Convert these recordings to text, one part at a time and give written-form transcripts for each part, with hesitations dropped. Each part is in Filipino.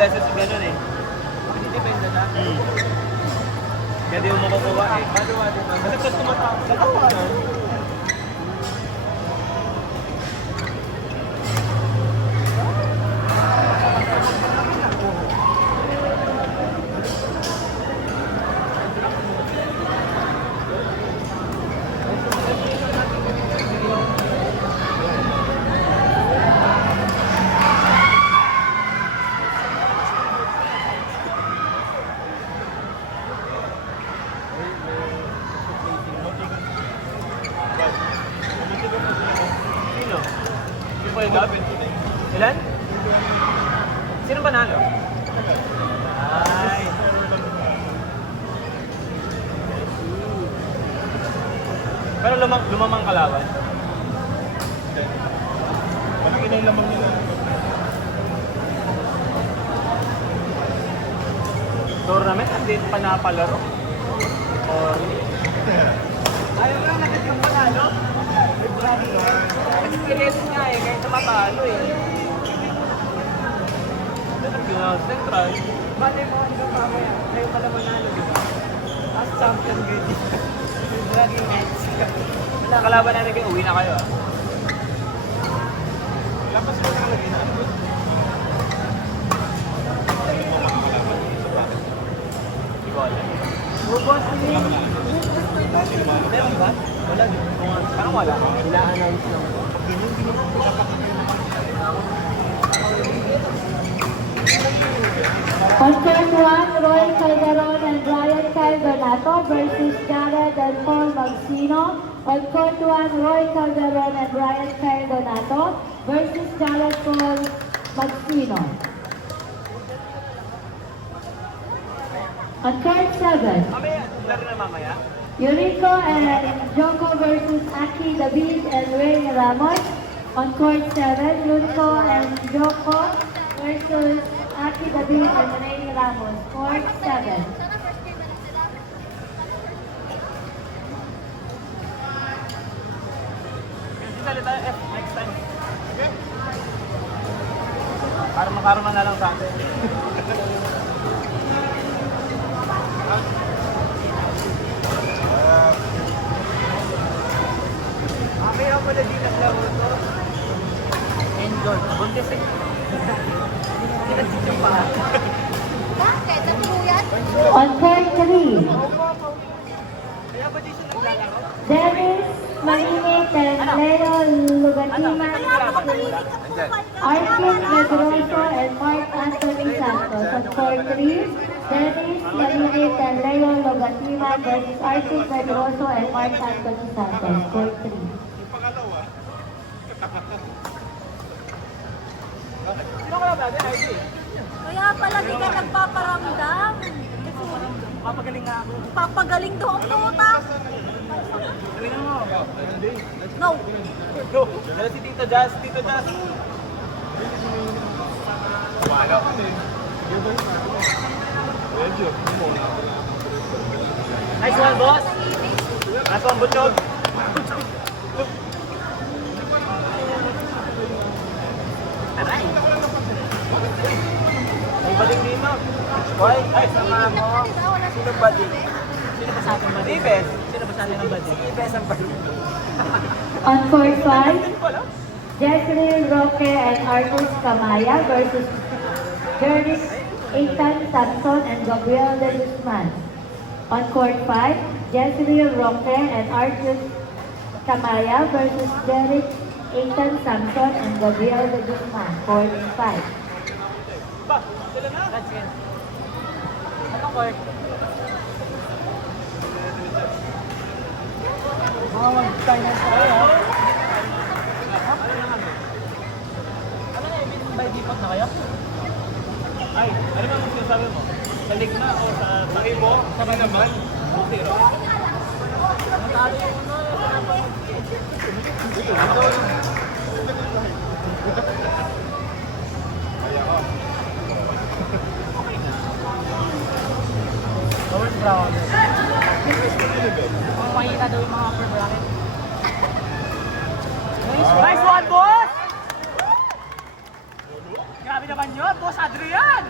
beses yung gano'n eh. Hindi depende na. Kaya di mo makukuha eh. Kasi pag tumatapos sa kawanan, sino? Yung pa yung gabin. Ilan? Sino ba nalo? Ay. Pero lumamang kalaban. Malaki na yung lamang nila. Tournament, hindi pa napalaro. Or... Ayaw lang natin yung panalo. Experience nga eh, kahit na matalo eh. Final Central. Bale mo, hindi pa mamaya. Kayo pala manalo, di ba? As champion grade. Yung laging nights. Wala, kalaban namin kayo, uwi na kayo ah. Lapas mo na lagi na. Hindi ko alam. Bubos ni... Meron ba? Wala, di ko nga. Parang wala. Ina-announce lang. On court 1, Roy Calderon and Brian Caldonato versus Jared and Paul Magsino. On court 1, Roy Calderon and Brian Caldonato versus Jared Paul Magsino. On court 7, Mamaya, laro na mamaya. Yuriko and Joko versus Aki David and Ray Ramos. On court 7, Yuriko and Joko versus Aki David and Ray Ramos. Court 7. Sisali tayo next time. Para makarama na lang sa atin. Kaya pala di naglaro to. Enjoy. Buntis eh. Hindi nag-teach pa. Bakit? Natuluyan? On court 3, Kaya ba di siya naglalaro? Dennis Manimit and Leo Lugatiman, Arkin Pedroso and Mark Anthony Santos. On court 3, Dennis Manimit and Leo Lugatiman versus Arkin Pedroso and Mark Anthony Santos. Court 3. Pangalawa. Sino kaya ba? ID. Kaya pala di ka nagpaparamdam. Papagaling nga ako. Papagaling daw ang puta. Tingnan mo. No. Go. Dala si Tito Jazz. Tito Jazz. Wala. Medyo. Nice one, boss. Nice one, Butchog. Aray. May baling dito. Hoy, ay, sama mo. Sino baling? Sino pa sa atin baling? Ibes. Sino pa sa atin ang baling? Ibes ang baling. On court 5, Hindi ko alam. Jeffrey Roque and Artus Camaya versus Jeric Ethan Sampson and Gabriel De Guzman. On court 5, Jeffrey Roque and Artus Camaya versus Jeric Ethan Sampson and Gabriel De Guzman. Court 5. Ba, sila na. That's it. Anong court? Mga mag-finals na kayo. Ano na, by default na kayo? Ay, ano ba ang sinasabi mo? Sa league na o sa ibo? Sama naman. 2-0. Matalo yung Lawrence Brown. Ang mahina daw yung mga upper bracket. Nice one, boss! Grabe naman yun, boss Adrian!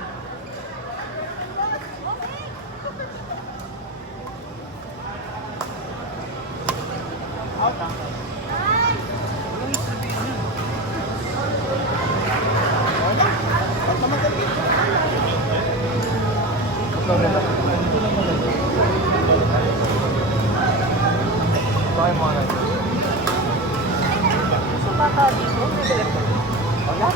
Bakit mo agad? Sa bata dito, may direktor. Wala.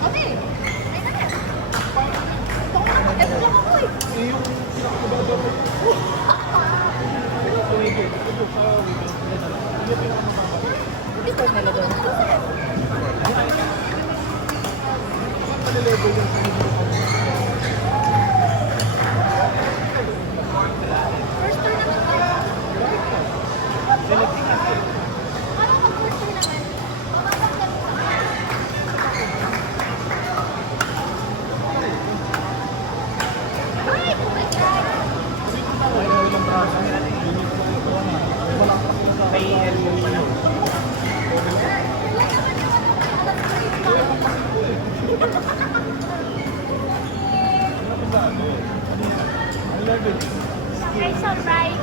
Kami. Ay, na. Ito ko na mag-get lang ako eh. Ito nila doon. First tour naman tayo. Paano pag first tour naman? Mamamagyan mo kami. Ay, oh my God! May elbow pala. Try some right.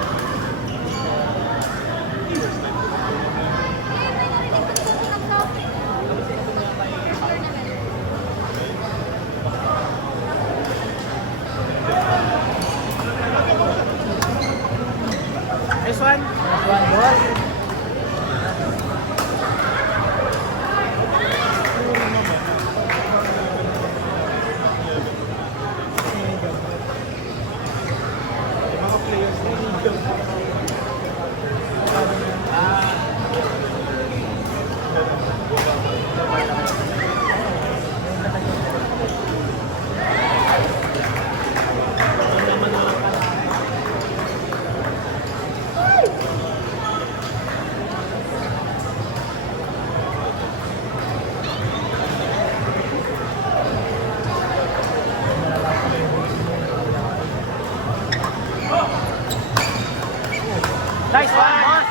Nice one. Nice one, boss. Mga players na hindi. Nice one, boss.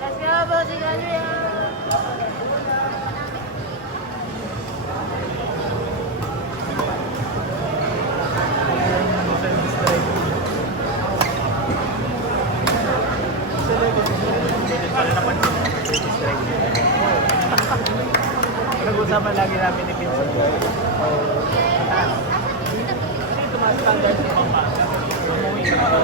Let's go, Bossy Adrian! Nag-usapan lagi namin ni Vincent. Kasi tumatandard si Mama. Umuwi na ako.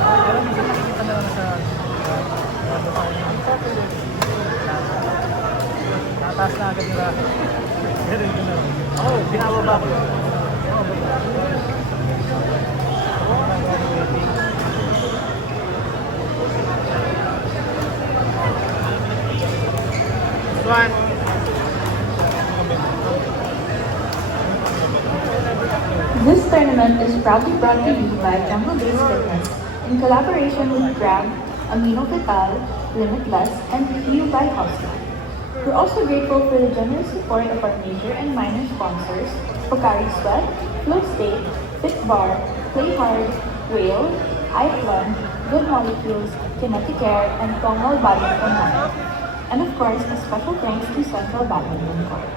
Alam mo, nakikita na lang sa nataas na agad nila. Ganun, ganun. Oo, binababa ko yun. One. This tournament is proudly brought to you by Jungle Base Fitness in collaboration with Grab, Amino Vital, Limitless, and PU by Houseman. We're also grateful for the generous support of our major and minor sponsors, Pocari Sweat, Flow State, Fit Bar, Play Hard, Whale, iPlum, Good Molecules, Kinetic Air, and Tongal Badminton Network. And of course, a special thanks to Central Badminton Court.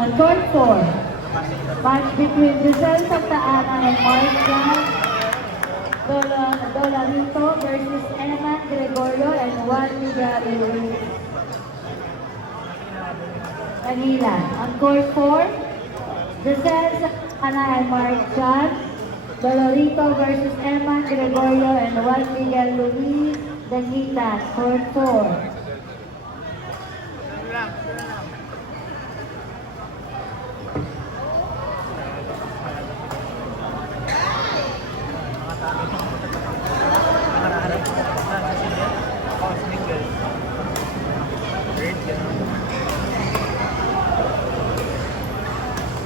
On court 4, match between Giselle Santa Ana and Mark Jan Dolarito versus Eman Gregorio and Juan Miguel Luis Manila. On court 4, Giselle Santa Ana and Mark Jan Dolarito versus Eman Gregorio and Juan Miguel Luis Dangitan. Court 4.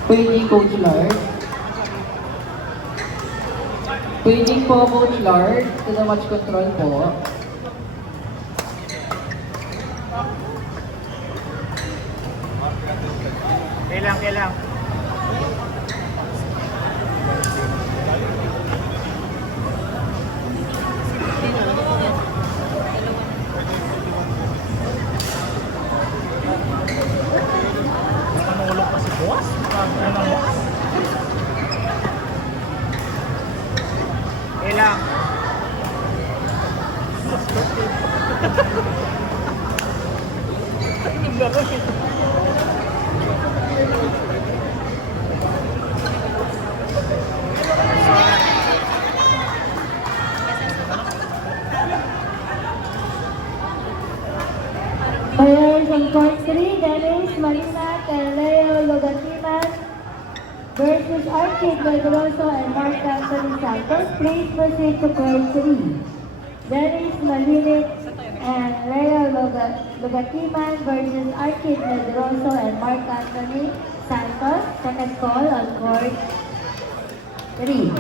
Pwede Coach Lord. Pwede po Coach Lord. To the match control po. Kailang. Panulog pa si boss? Ano mo? Kailang. Players on court 3, Dennis Malinak and Leo Logatiman versus Arcade Pedroso and Mark Anthony Santos. Please proceed to court 3. Dennis Malinak and Leo Logatiman versus Arcade Pedroso and Mark Anthony Santos. Second call on court 3.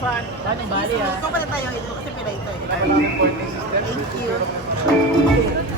This one. Ano, bali ah. Ikaw pala tayo ito kasi pila ito eh. Kailangan ng pointing system. Thank you.